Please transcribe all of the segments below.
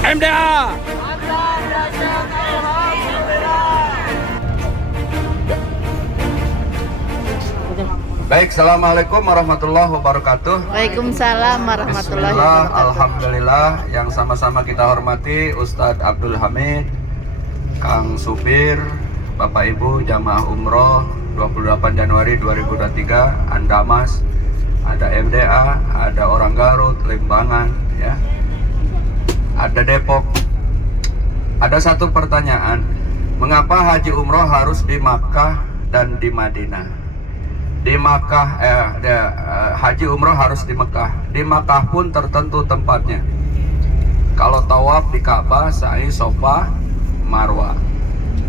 MDA. Baik, assalamualaikum warahmatullahi wabarakatuh. Waalaikumsalam warahmatullahi Bismillah, wabarakatuh. alhamdulillah. Yang sama-sama kita hormati Ustadz Abdul Hamid, Kang Supir, Bapak Ibu jamaah umroh 28 Januari 2023, Andamas, ada MDA, ada orang Garut, Limbangan, ya, ada Depok. Ada satu pertanyaan, mengapa haji umroh harus di Makkah dan di Madinah? Di Makkah, haji umroh harus di Mekah. Di Makkah pun tertentu tempatnya. Kalau tawaf di Ka'bah, sa'i, Sofa, Marwah.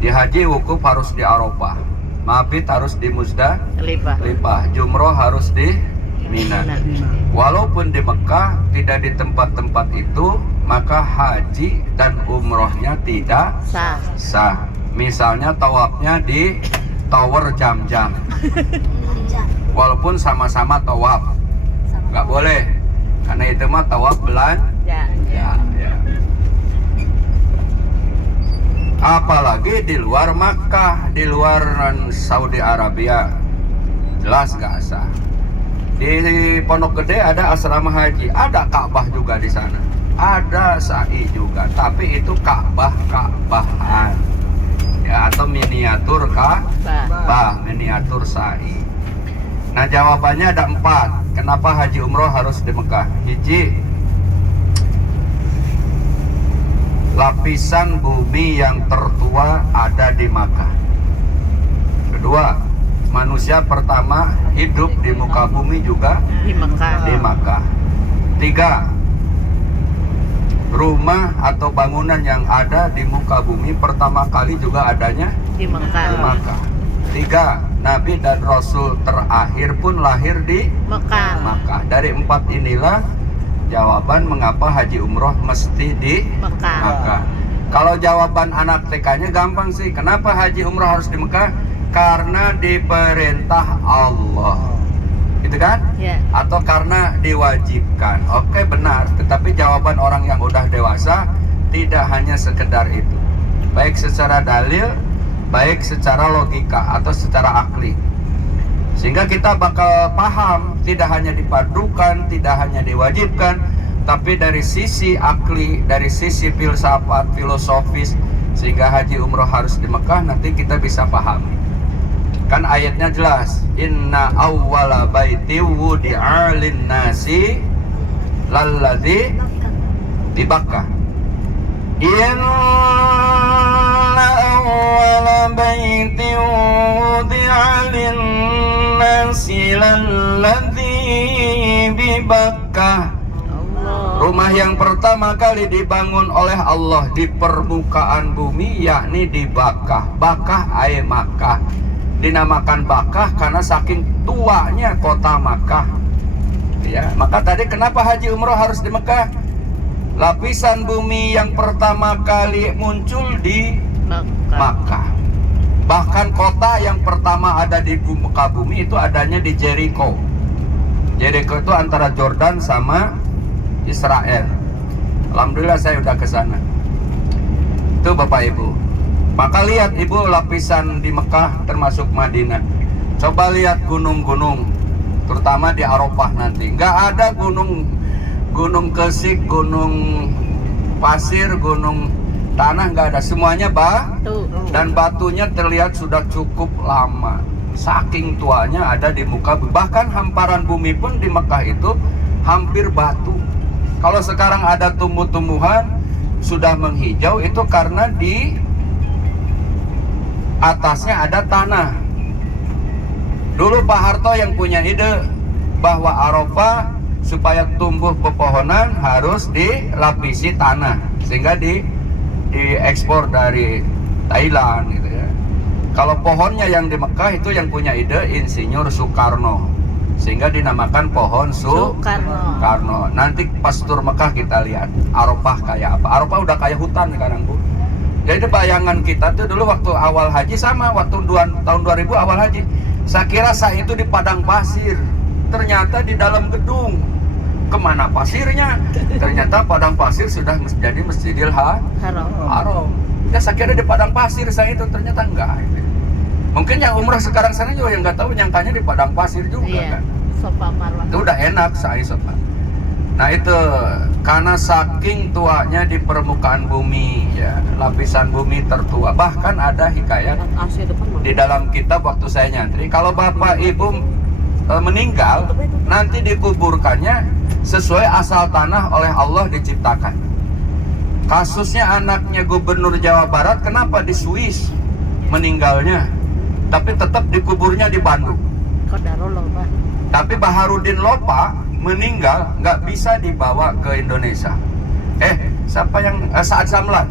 Di haji wukuf harus di Arafah. Mabit harus di Muzdalifah. Jumroh harus di Mina. Walaupun di Mekah tidak di tempat-tempat itu, maka haji dan umrohnya tidak sah. Misalnya tawafnya di Tower Jam-Jam. Walaupun sama-sama tawaf, nggak boleh, karena itu mah tawaf belanja. Ya. Apalagi di luar Makkah, di luar Saudi Arabia, jelas nggak sah. Di Pondok Gede ada asrama haji, ada Ka'bah juga di sana, ada sa'i juga, tapi itu Ka'bahan, ya, atau miniatur Ka'bah, miniatur sa'i. Nah, jawabannya ada 4. Kenapa haji umroh harus di Mekah? Hiji, lapisan bumi yang tertua ada di Makkah. Kedua, manusia pertama hidup di muka bumi juga di Makkah. 3, rumah atau bangunan yang ada di muka bumi pertama kali juga adanya di Makkah. 3, Nabi dan Rasul terakhir pun lahir di Makkah. Dari 4 inilah jawaban mengapa haji umroh mesti di Makkah. Kalau jawaban anak TK-nya gampang sih. Kenapa haji umroh harus di Makkah? Karena diperintah Allah, gitu kan? Yeah. Atau karena diwajibkan. Oke, benar. Tetapi jawaban orang yang udah dewasa tidak hanya sekedar itu, baik secara dalil, baik secara logika atau secara akli, sehingga kita bakal paham tidak hanya dipadukan, tidak hanya diwajibkan, tapi dari sisi akli, dari sisi filsafat, filosofis, sehingga haji umroh harus di Mekah. Nanti kita bisa paham. Kan ayatnya jelas, inna awwala baiti wudi'a lin-nasi lalladzi di Makkah. Awwala baitin wudi'a lin-nasi lalladzi bi Makkah. Rumah yang pertama kali dibangun oleh Allah di permukaan bumi, yakni di Makkah. Makkah ay Makkah. Dinamakan Makkah karena saking tuanya kota Makkah. Ya, maka tadi kenapa haji umroh harus di Makkah? Lapisan bumi yang pertama kali muncul di Makkah. Bahkan kota yang pertama ada di muka bumi itu adanya di Jericho. Jericho itu antara Jordan sama Israel. Alhamdulillah saya udah ke sana. Itu Bapak Ibu. Maka lihat Ibu lapisan di Mekah termasuk Madinah. Coba lihat gunung-gunung, terutama di Arafah nanti. Nggak ada gunung kesik, gunung pasir, gunung tanah, nggak ada. Semuanya batu. Dan batunya terlihat sudah cukup lama. Saking tuanya ada di muka bumi. Bahkan hamparan bumi pun di Mekah itu hampir batu. Kalau sekarang ada tumbuh-tumbuhan sudah menghijau, itu karena di atasnya ada tanah. Dulu Pak Harto yang punya ide bahwa Arafah supaya tumbuh pepohonan harus dilapisi tanah, sehingga diekspor dari Thailand gitu ya. Kalau pohonnya yang di Mekah itu yang punya ide Insinyur Soekarno, sehingga dinamakan pohon Soekarno. Nanti pas tur Mekah kita lihat Arafah kayak apa. Arafah udah kayak hutan sekarang, Bu. Jadi bayangan kita tuh dulu waktu awal haji sama waktu tahun 2000 awal haji, saya kira saya itu di padang pasir, ternyata di dalam gedung. kemana pasirnya? Ternyata padang pasir sudah menjadi Masjidil Haram. Ya saya di padang pasir saya itu, ternyata enggak. Mungkin yang umrah sekarang sana juga yang nggak tahu, nyangkanya di padang pasir juga kan. Sofa Marwah. Itu udah enak saya sofa. Nah itu karena saking tuanya di permukaan bumi, ya lapisan bumi tertua. Bahkan ada hikayat di dalam kitab waktu saya nyantri, kalau bapak ibu meninggal nanti dikuburkannya sesuai asal tanah oleh Allah diciptakan. Kasusnya anaknya gubernur Jawa Barat, kenapa di Swiss meninggalnya, tapi tetap dikuburnya di Bandung. Qadarullah, Pak. Tapi Baharudin Lopa meninggal nggak bisa dibawa ke Indonesia. Siapa yang Saad Samlan,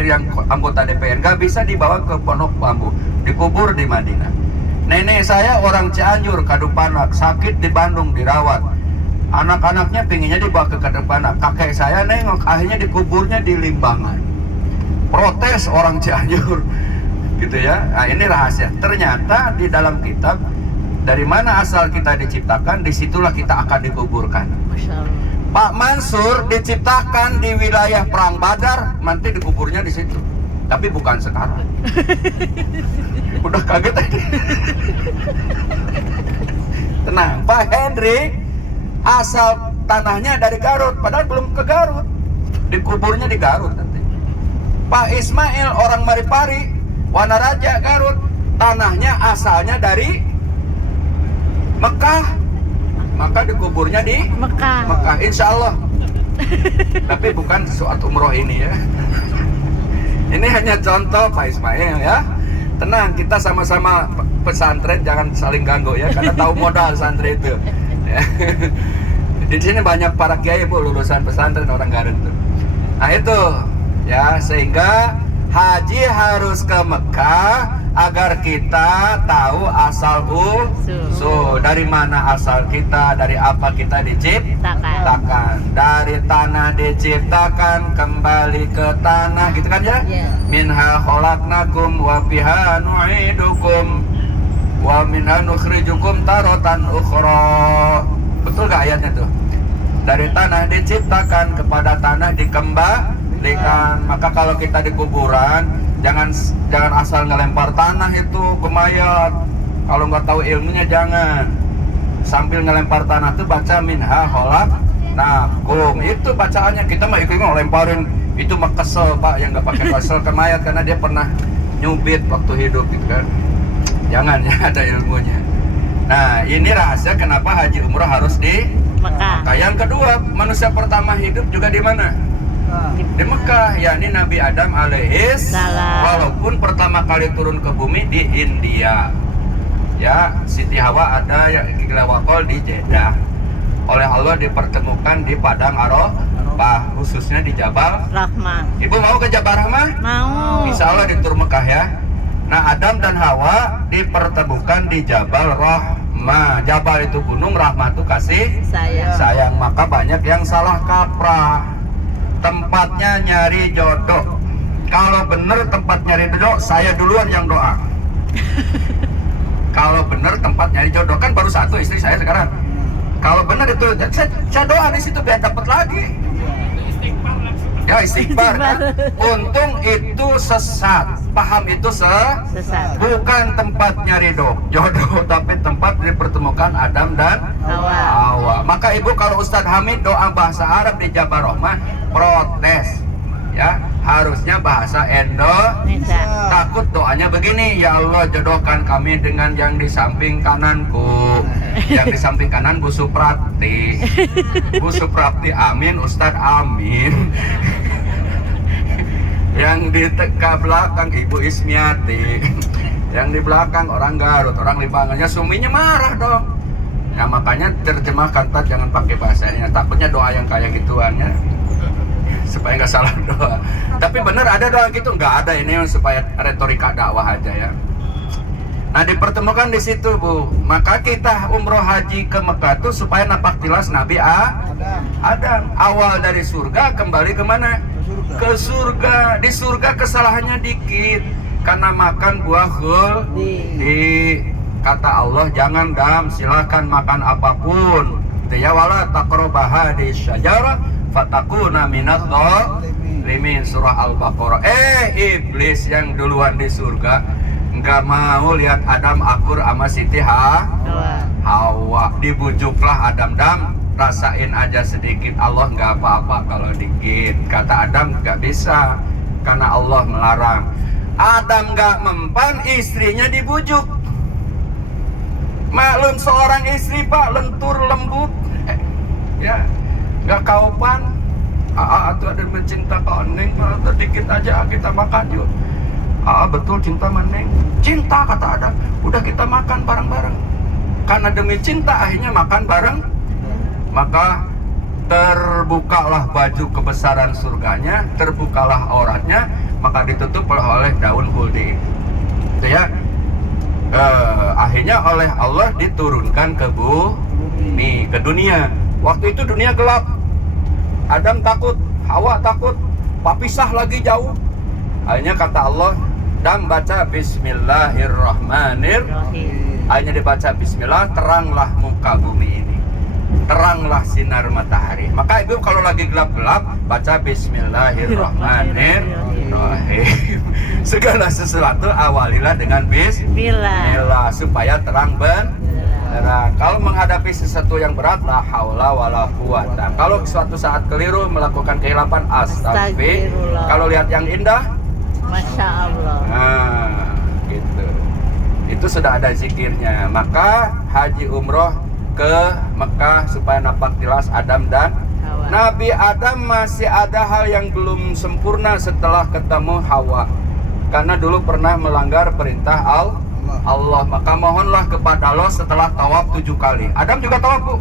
yang anggota DPR, nggak bisa dibawa ke Pondok Bambu, dikubur di Madinah. Nenek saya orang Cianjur, Kadupanak, sakit di Bandung dirawat. Anak-anaknya pinginnya dibawa ke Kadupanak. Kakek saya nengok, akhirnya dikuburnya di Limbangan. Protes orang Cianjur, gitu ya. Nah ini rahasia. Ternyata di dalam kitab, dari mana asal kita diciptakan, disitulah kita akan dikuburkan. Masya Allah. Pak Mansur diciptakan di wilayah Perang Badar, nanti dikuburnya di situ. Tapi bukan sekarang. Udah kaget aja. Tenang, Pak Hendrik asal tanahnya dari Garut, padahal belum ke Garut. Dikuburnya di Garut nanti. Pak Ismail orang Maripari, Wanaraja, Garut, tanahnya asalnya dari Mekah, maka dikuburnya di Mekah, insya Allah. Tapi bukan suatu umroh ini ya. Ini hanya contoh Pak Ismail ya. Tenang, kita sama-sama pesantren, jangan saling ganggu ya, karena tahu modal santri itu. Ya. Di sini banyak para kiai bu lulusan pesantren orang Garut tuh. Nah itu ya, sehingga haji harus ke Mekah agar kita tahu asal usul, dari mana asal kita, dari apa kita diciptakan. Dari tanah diciptakan, kembali ke tanah, gitu kan ya? Minha khalaqnakum wa fiha nu'idukum wa minha nukhrijukum taratan ukhra. Betul gak ayatnya tuh? Dari tanah diciptakan, kepada tanah dikembalikan. Maka kalau kita di kuburan, jangan asal ngelempar tanah itu ke mayat. Kalau nggak tahu ilmunya jangan. Sambil ngelempar tanah tuh baca minha khalaqnakum. Itu bacaannya. Kita mah ikut lemparin itu mah kesel Pak, yang nggak pakai kesel ke mayat karena dia pernah nyubit waktu hidup gitu kan. Jangan ya, ada ilmunya. Nah ini rahasia kenapa haji umrah harus di Mekah. Yang kedua, manusia pertama hidup juga di mana? Di Mekah, yakni Nabi Adam alaihis salam. Walaupun pertama kali turun ke bumi di India. Ya, Siti Hawa ada yang dilewakol di Jeddah. Oleh Allah dipertemukan di Padang Arafah, khususnya di Jabal Rahmah. Ibu mau ke Jabal Rahmah? Mau. Insya Allah di tur Mekah ya. Nah Adam dan Hawa dipertemukan di Jabal Rahmah. Jabal itu gunung, Rahmah itu kasih sayang. Maka banyak yang salah kaprah. Tempatnya nyari jodoh. Kalau bener tempat nyari jodoh, saya duluan yang doa. Kalau bener tempat nyari jodoh, kan baru satu istri saya sekarang. Kalau bener itu, saya doa di situ biar dapat lagi. Ya istighfar kan? Untung itu sesat. Paham itu sesat. Bukan tempat nyari jodoh, tapi tempat dipertemukan Adam dan Hawa. Maka ibu kalau Ustadz Hamid doa bahasa Arab di Jabal Rahmah, protes. Ya, harusnya bahasa Indonesia. Takut doanya begini, ya Allah jodohkan kami dengan yang di samping kananku. Yang di samping kanan Bu Suprapti. Bu Suprapti amin, Ustadz amin. Yang di belakang Ibu Ismiati. Yang di belakang orang Garut, orang Limbangannya suminya marah dong. Ya makanya terjemahkan, jangan pakai bahasanya. Takutnya doa yang kayak gituannya supaya nggak salah doa. Tapi bener ada doa gitu? Nggak ada, ini supaya retorika dakwah aja ya. Nah dipertemukan di situ Bu. Maka kita umroh haji ke Mekah tuh supaya napak tilas Nabi Adam. Awal dari surga kembali kemana? Ke surga. Di surga kesalahannya dikit karena makan buah khuldi. Kata Allah jangan Dam, silakan makan apapun. gitu ya, wala taqrabaha di syajarah fatakuna minadh dhalimin, surah Al-Baqarah. Iblis yang duluan di surga nggak mau lihat Adam akur sama Siti Hawa. Dibujuklah Adam, dam rasain aja sedikit, Allah nggak apa-apa kalau dikit. Kata Adam nggak bisa karena Allah melarang. Adam nggak mempan, istrinya dibujuk. Maklum seorang istri pak, lentur lembut, ya nggak kaupan. Atuh ada mencinta kau neng, sedikit aja kita makan yuk. Betul cinta maneng, cinta kata Adam. Udah kita makan bareng-bareng. Karena demi cinta akhirnya makan bareng. Maka terbukalah baju kebesaran surganya, terbukalah auratnya, maka ditutup oleh daun huldi. Itu ya. Akhirnya oleh Allah diturunkan ke bumi, ke dunia. Waktu itu dunia gelap. Adam takut, Hawa takut, papisah lagi jauh. Akhirnya kata Allah, dan baca Bismillahirrahmanirrahim. Akhirnya dibaca Bismillah, teranglah muka bumi ini, teranglah sinar matahari. Maka ibu kalau lagi gelap-gelap baca Bismillahirrahmanirrahim. Segala sesuatu awalilah dengan Bismillah supaya terang benerang. Kalau menghadapi sesuatu yang berat, la haula wala quwata. Kalau suatu saat keliru melakukan kehilapan, astagfirullah. Kalau lihat yang indah, Masya Allah. nah gitu. Itu sudah ada zikirnya. Maka haji umroh ke Mekah supaya nampak jelas Adam dan Hawa. Nabi Adam masih ada hal yang belum sempurna setelah ketemu Hawa, karena dulu pernah melanggar perintah Allah. Maka mohonlah kepada Allah setelah tawaf 7 kali. Adam juga tawaf bu.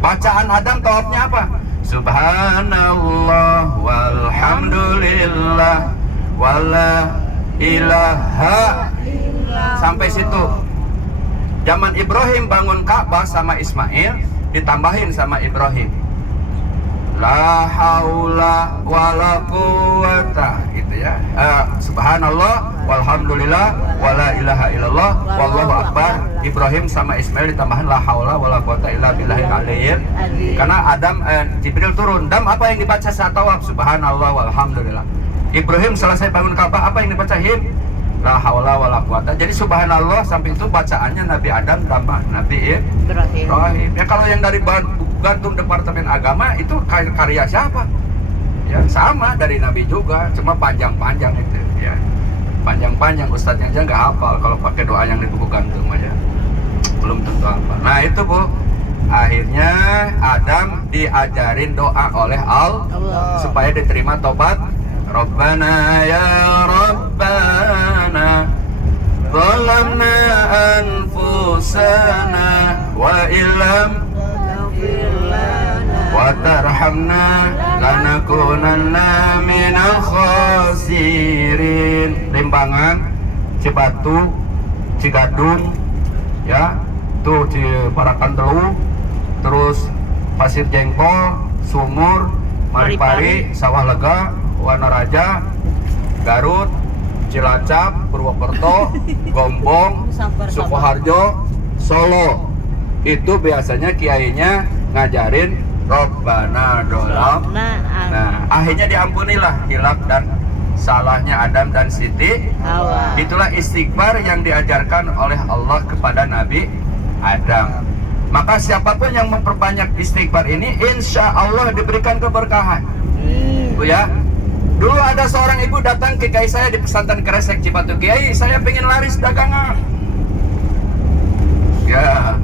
Bacaan Adam tawafnya apa? Subhanallah walhamdulillah wala ilaha. Sampai situ. Zaman Ibrahim bangun Ka'bah sama Ismail, ditambahin sama Ibrahim, la haula wala quwata, gitu ya. Subhanallah walhamdulillah wala ilaha illallah wallahu akbar. Ibrahim sama Ismail ditambahin la haula wala quwata illa billahil aliyyil. Karena Adam Jibril turun, Dam apa yang dibaca saat tawaf? Subhanallah walhamdulillah. Ibrahim selesai bangun Ka'bah, apa yang dibaca? La haula wala quwata. Jadi subhanallah sampai itu bacaannya Nabi Adam tambah Nabi Ibrahim. Ya kalau yang dari Bandung Departemen Agama itu karya siapa? Ya sama dari Nabi juga, cuma panjang-panjang itu ya. Panjang-panjang, ustadznya aja nggak hafal kalau pakai doa yang di buku gantung aja. Belum tentu hafal. Nah itu bu, akhirnya Adam diajarin doa oleh Allah supaya diterima tobat. Rabbana ya Rabbana zalamna anfusana wa illam wa tarhamna lanakunanna minal khasirin. Limbangan, Cibatu, Cigadung, ya, tuh Cibarakan Telu, terus Pasir Jengkol, Sumur, Maripari, Sawah Lega, Wanaraja, Garut, Cilacap, Purwokerto, Gombong, Sukoharjo, Solo. Itu biasanya kiainya ngajarin Robbana dolam. Nah, akhirnya diampunilah hilaf dan salahnya Adam dan Siti Hawa. Itulah istighfar yang diajarkan oleh Allah kepada Nabi Adam. Maka siapapun yang memperbanyak istighfar ini, insya Allah diberikan keberkahan. Bu ya. Dulu ada seorang ibu datang ke kiai saya di pesantren Kresek Cipatu. Kiai, saya pengen laris dagangan. Ya,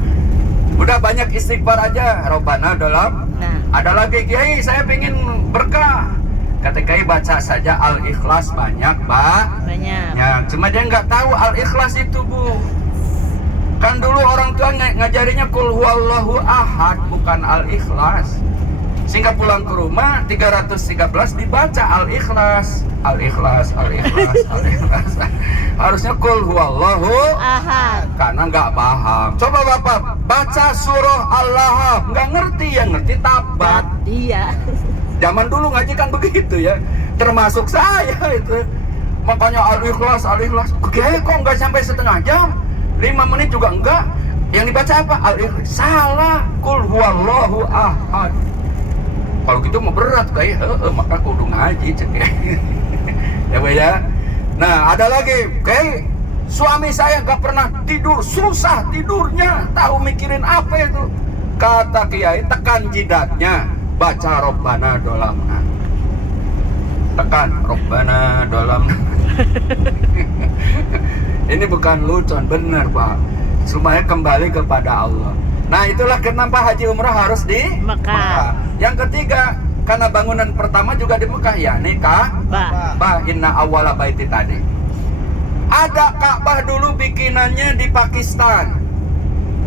udah banyak istighfar aja. Robbana dalam. Ada lagi kiai, saya pengen berkah. Kata kiai baca saja Al-Ikhlas banyak. Ya, cuma dia nggak tahu Al-Ikhlas itu bu. Kan dulu orang tua ngajarinya Qul huwallahu ahad, bukan Al-Ikhlas. Sehingga pulang ke rumah 313 dibaca Al-Ikhlas. Al-Ikhlas, Al-Ikhlas, Al-Ikhlas. Harusnya Qul huwallahu ahad, karena nggak paham. Coba bapak baca surah Al-Lahab, nggak ngerti, yang ngerti tabat. Iya. Zaman dulu ngaji kan begitu ya, termasuk saya itu. Makanya Al-Ikhlas, Al-Ikhlas. Oke, kok nggak sampai setengah jam, 5 menit juga enggak. Yang dibaca apa? Al-Ikhlas. Salah. Qul huwallahu ahad. Kalau gitu mau berat kayak, maka kudu ngaji cek ya. Ya Bu ya. Nah, ada lagi, kayak suami saya gak pernah tidur, susah tidurnya, tahu mikirin apa itu. Kata kiai, tekan jidatnya, baca Robbana dolamna. Tekan Robbana dolamna. Ini bukan lucon, benar Pak. Supaya kembali kepada Allah. Nah, itulah kenapa haji umrah harus di Mekah. Yang ketiga, karena bangunan pertama juga di Mekah, ya nih Ka'bah. Inna awwala baiti tadi. Ada Ka'bah dulu bikinannya di Pakistan.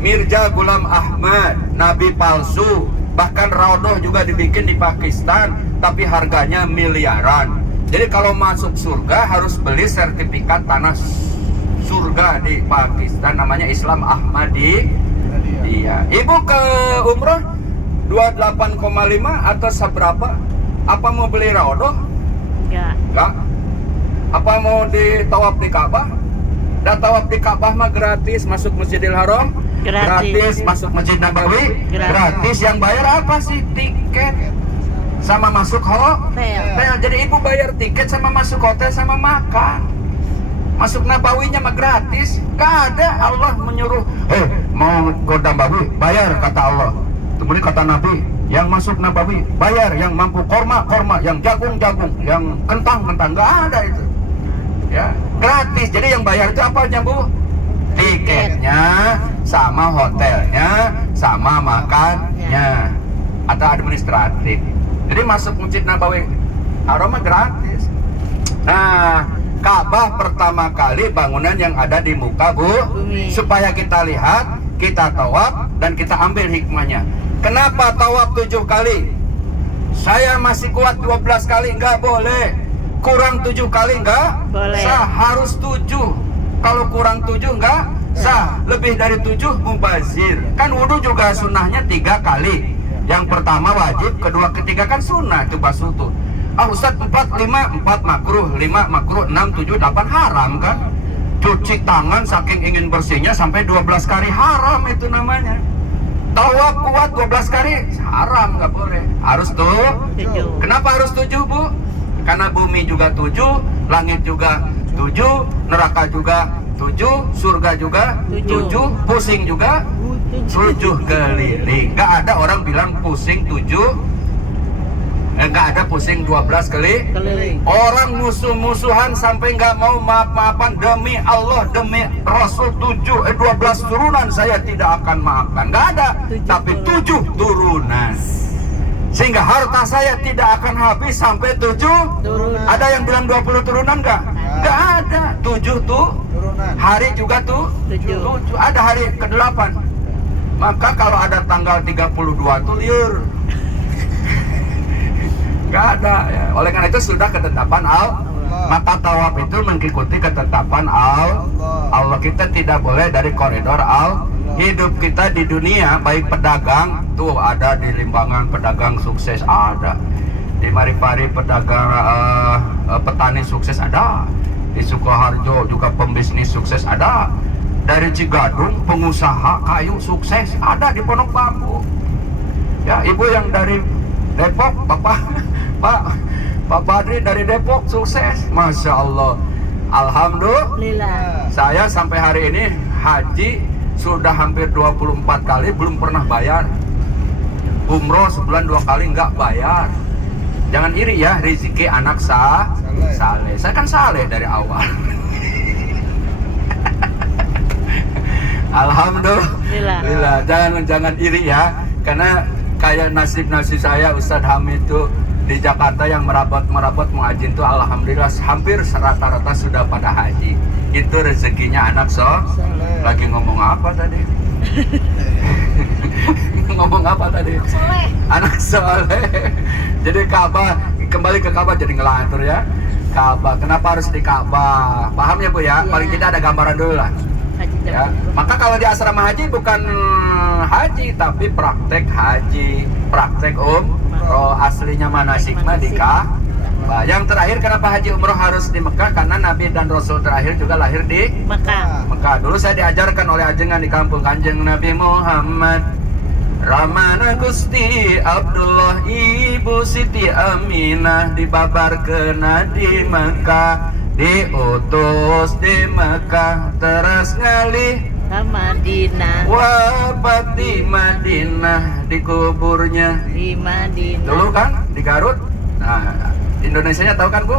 Mirza Ghulam Ahmad, nabi palsu. Bahkan Raudhah juga dibikin di Pakistan, tapi harganya miliaran. Jadi kalau masuk surga harus beli sertifikat tanah surga di Pakistan, namanya Islam Ahmadi. Iya. Ibu ke umroh 28,5 atau seberapa? Apa mau beli Raudhah? Enggak. Apa mau ditawaf di Ka'bah? Dan tawaf di Ka'bah mah gratis, masuk Masjidil Haram gratis, masuk Masjid Nabawi gratis. Yang bayar apa sih? Tiket sama masuk hotel. Jadi ibu bayar tiket sama masuk hotel sama makan. Masuk Nabawinya mah gratis. Gak ada Allah menyuruh, mau ke Nabawi bayar kata Allah. Kemudian kata Nabi, yang masuk Nabawi bayar, yang mampu korma, yang jagung, yang kentang. Gak ada itu. Ya, gratis. Jadi yang bayar itu apanya Bu? Tiketnya, sama hotelnya, sama makannya, atau administratif. Jadi masuk Masjid Nabawi Haram gratis. Nah, Ka'bah pertama kali bangunan yang ada di muka bumi. Supaya kita lihat, kita tawaf, dan kita ambil hikmahnya. Kenapa tawaf 7 kali? Saya masih kuat 12 kali, nggak boleh. Kurang 7 kali nggak sah, harus 7. Kalau kurang 7 nggak sah, lebih dari 7 mubazir. Kan wudhu juga sunnahnya 3 kali. Yang pertama wajib, kedua, ketiga kan sunnah, itu basutu. Ustaz 4, 5 makruh, 5 makruh, 6, 7, 8 haram kan. Cuci tangan saking ingin bersihnya sampai 12 kali haram itu namanya. Tawaf kuat 12 kali haram, nggak boleh. Harus 7. Kenapa harus 7 Bu? Karena bumi juga 7, langit juga 7, neraka juga 7, surga juga 7, pusing juga 7 keliling. Gak ada orang bilang pusing 7, gak ada pusing 12 keliling. Orang musuh-musuhan sampai gak mau maaf-maafan, demi Allah, demi Rasul 12 turunan saya tidak akan maafkan. Gak ada, tapi 7 turunan. Sehingga harta saya tidak akan habis sampai 7 turunan. Ada yang bilang 20 turunan enggak? Enggak ada. 7 tuh hari juga tuh 7. Ada hari ke-8. Maka kalau ada tanggal 32 tuh liur. Enggak ada ya. Oleh karena itu sudah ketetapan Allah. Maka tawaf itu mengikuti ketetapan Allah. Kita tidak boleh dari koridor Allah. Hidup kita di dunia, baik pedagang, tuh ada di Limbangan pedagang sukses ada, di Maripari pedagang petani sukses ada, di Sukoharjo juga pembisnis sukses ada, dari Cigadung pengusaha kayu sukses ada, di Pondok Bambu. Ya, ibu yang dari Depok, Pak Badri dari Depok sukses, Masya Allah. Alhamdulillah. Saya sampai hari ini haji sudah hampir 24 kali belum pernah bayar. Umroh sebulan 2 kali nggak bayar. Jangan iri ya, rezeki anak saleh. Saya kan saleh dari awal. Alhamdulillah. Jangan iri ya, karena kayak nasib saya Ustadz Hamid tuh di Jakarta yang merapat muajin tuh alhamdulillah hampir rata-rata sudah pada haji. Itu rezekinya anak lagi ngomong apa tadi? Ngomong apa tadi? Anak soleh. Jadi Ka'bah, kembali ke Ka'bah jadi ngelantur ya. Ka'bah, kenapa harus di Ka'bah? Paham ya Bu ya? Paling tidak ada gambaran dulu lah. Ya. Maka kalau di asrama haji bukan haji tapi praktek haji, praktek aslinya manasik mah di Ka'bah. Ka'bah. Yang terakhir kenapa haji umroh harus di Mekah? Karena Nabi dan Rasul terakhir juga lahir di Mekah. Mekah. Dulu saya diajarkan oleh ajengan di kampung, Kanjeng Nabi Muhammad Ramana Gusti Abdullah Ibu Siti Aminah dibabarkeun di Mekah, diutus di Mekah terus ngalih Ke Madinah. wafat di Madinah dikuburnya Di Madinah. dulu kan di Garut. Nah, Indonesianya tahu kan Bu?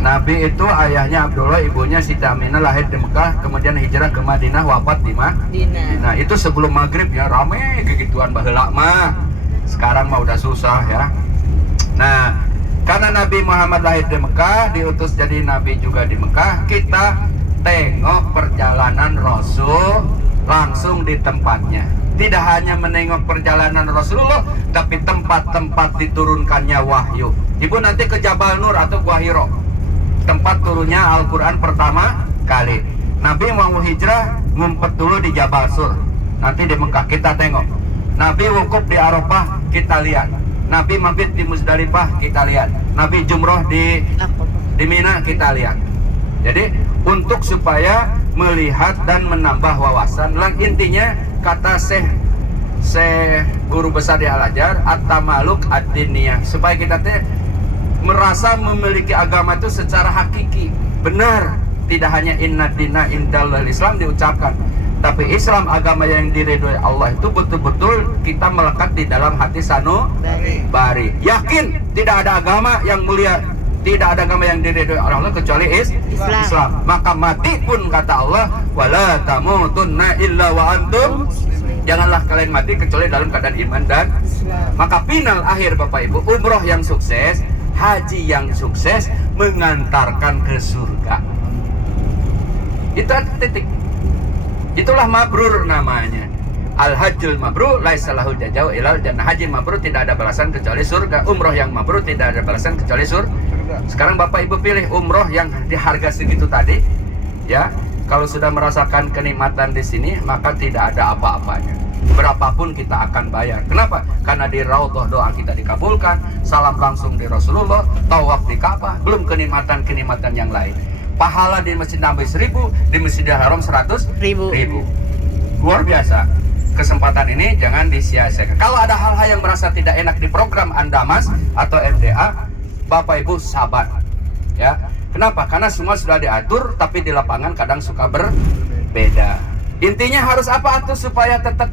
Nabi itu ayahnya Abdullah, ibunya Siti Aminah lahir di Mekah, kemudian hijrah ke Madinah, wafat di Madinah. Nah, itu sebelum maghrib ya, rame kegituan baheula mah. Sekarang mah udah susah ya. Nah, karena Nabi Muhammad lahir di Mekah, diutus jadi Nabi juga di Mekah, kita tengok perjalanan Rasul langsung di tempatnya. Tidak hanya menengok perjalanan Rasulullah, tapi tempat-tempat diturunkannya wahyu. Ibu nanti ke Jabal Nur atau Gua Hiro, tempat turunnya Al-Quran pertama kali. Nabi mau hijrah ngumpet dulu di Jabal Sur, nanti di Mekah kita tengok. Nabi wukuf di Arafah kita lihat. Nabi mabit di Muzdalifah kita lihat. Nabi jumroh di Mina kita lihat. Jadi untuk supaya melihat dan menambah wawasan. Lang intinya kata Syekh guru besar di Al-Azhar, at-tamaluk ad-diniyah, supaya kita merasa memiliki agama itu secara hakiki. Benar, tidak hanya inna dina indallahil Islam diucapkan, tapi Islam agama yang diridhoi Allah itu betul-betul kita melekat di dalam hati sanubari. Yakin tidak ada agama yang mulia, tidak ada agama yang diridhoi Allah kecuali Islam. Maka mati pun kata Allah, wala tamutunna illa wa antum, janganlah kalian mati kecuali dalam keadaan iman dan Islam. Maka final akhir Bapak Ibu, umroh yang sukses, haji yang sukses mengantarkan ke surga. Itu titik. Itulah mabrur namanya. Al-hajjul mabrur laisa lahu jazau ilal jannah. Haji mabrur tidak ada balasan kecuali surga. Umroh yang mabrur tidak ada balasan kecuali surga. Sekarang Bapak Ibu pilih umroh yang di harga segitu tadi, ya. Kalau sudah merasakan kenikmatan di sini, maka tidak ada apa-apanya. Berapapun kita akan bayar. Kenapa? Karena di Raudhah doa kita dikabulkan, salam langsung di Rasulullah, tawaf di Ka'bah, belum kenikmatan-kenikmatan yang lain. Pahala di Masjid Nabawi 1000, di Masjidil Haram 100.000. Luar biasa. Kesempatan ini jangan disia-siakan. Kalau ada hal-hal yang merasa tidak enak di program Andamas atau MDA, Bapak Ibu sabar. Ya. Kenapa? Karena semua sudah diatur, tapi di lapangan kadang suka berbeda. Intinya harus apa tuh supaya tetap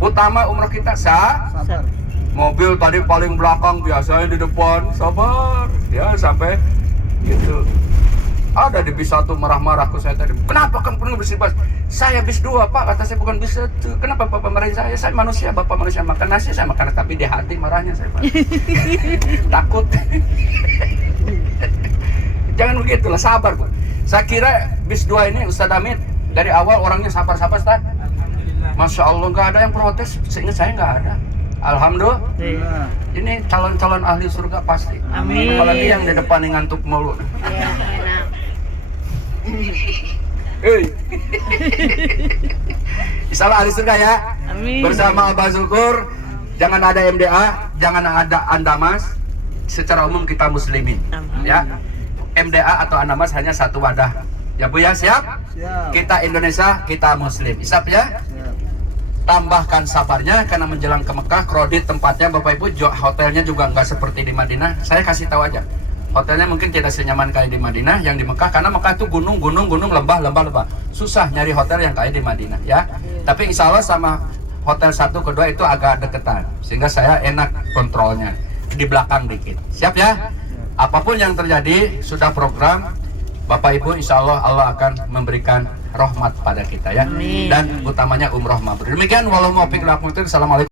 utama umroh kita sabar. Mobil tadi paling belakang, biasanya di depan, sabar. Ya sampai gitu. Ada di bis 1 marah-marah ke saya tadi. Kenapa kamu perlu bis 2? Saya bis 2 Pak, kata saya bukan bis 1. Kenapa Bapak marahin saya? Saya manusia, Bapak manusia, makan nasi, saya makan nasi. Tapi di hati marahnya saya Pak. Takut. Jangan begitulah, sabar Bu. Saya kira bis 2 ini Ustadz Amit dari awal orangnya sabar-sabar Ustadz. Masya Allah, nggak ada yang protes. Seingat saya nggak ada. Alhamdulillah. Ini calon-calon ahli surga pasti. Amin. Apalagi yang di depan yang ngantuk mulu. Ya, enak. Insyaallah ahli surga ya. Amin. Bersama Abah Zukur. Jangan ada MDA, jangan ada Andamas. Secara umum kita muslimin. Amin. Ya. MDA atau Andamas hanya satu wadah. Ya Bu ya, siap? Siap. Kita Indonesia, kita muslim. Siap ya? Siap. Tambahkan sabarnya karena menjelang ke Mekah, kredit tempatnya Bapak Ibu, hotelnya juga nggak seperti di Madinah. Saya kasih tahu aja. Hotelnya mungkin tidak senyaman kayak di Madinah, yang di Mekah, karena Mekah itu gunung, lembah. Susah nyari hotel yang kayak di Madinah ya. Tapi insya Allah sama hotel 1 kedua itu agak deketan, sehingga saya enak kontrolnya di belakang dikit. Siap ya? Apapun yang terjadi sudah program. Bapak Ibu insya Allah Allah akan memberikan rahmat pada kita ya. Amin. Dan utamanya umroh mabrur. Demikian walau muwaffiq. Assalamualaikum.